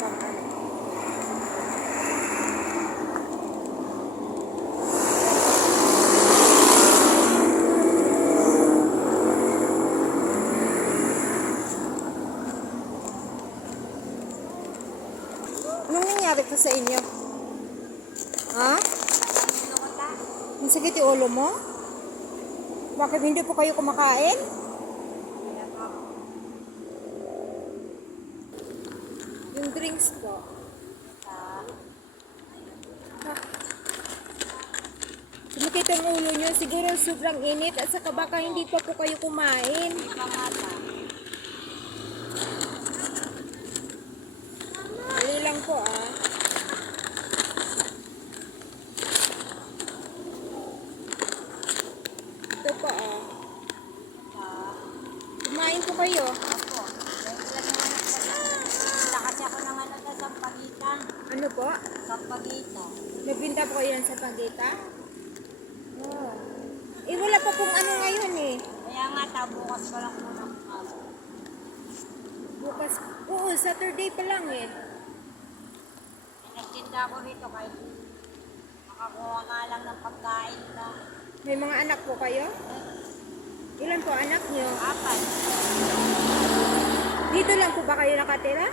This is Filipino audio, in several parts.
pang ano. Anong nangyari po sa inyo? Ha? Ang sakit yung ulo mo? Bakit hindi po kayo kumakain? Yung drinks po. Sumakit ang ulo nyo. Siguro sobrang init at saka baka hindi pa po kayo kumain. Dali lang po ah. Ito po ah. Kumain po kayo. Opo. Kasi ako ng ano sa Sampaguita. Ano po? Sampaguita. Nagbinta po kayo yan sa Pagita? Oh. Eh wala pa pong ano ngayon eh. Kaya nga bukas pa lang po ng Bukas. Oo, Saturday pa lang eh. nagtinda ako rito kahit makakuha nga lang ng pagkain ka. May mga anak po kayo? Ilan po anak nyo? 4. Dito lang po ba kayo nakatira?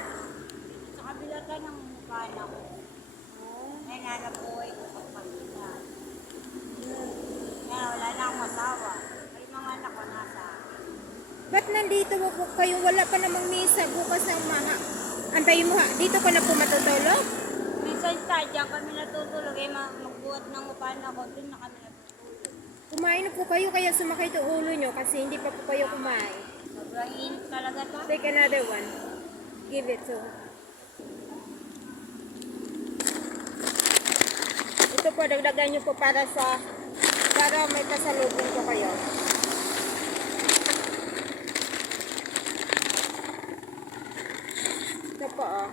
Sa kabila ka ng mukha na ko. Ay nanabuhay ko sa Sampaguita. Kaya wala na akong asawa. Ay mga anak ko nasa akin. Ba't nandito po kayo? Wala pa namang misa bukas ng mga... Antayin mo ha, dito ka na po matutulog? Minsan diyan kami natutulog. Eh magbuhat ng upahan ako. Doon na kami natutulog. Kumain na po kayo kaya sumakay yung ulo nyo kasi hindi pa po kayo kumain. Sobrang init talaga to. Take another one. Give it to. Ito po, dagdagan nyo po para may kasalubong po kayo. Ito po oh.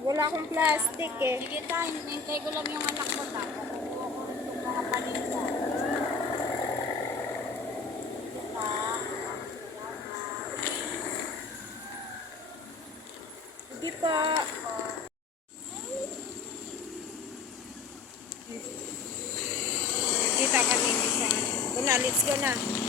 Wala akong plastic eh. Sige tayo, hintay ko lang yung anak ko ta. Kukuha ko rin itong mga paninda. Hindi pa. Kita kami sa. Wala, let's go na.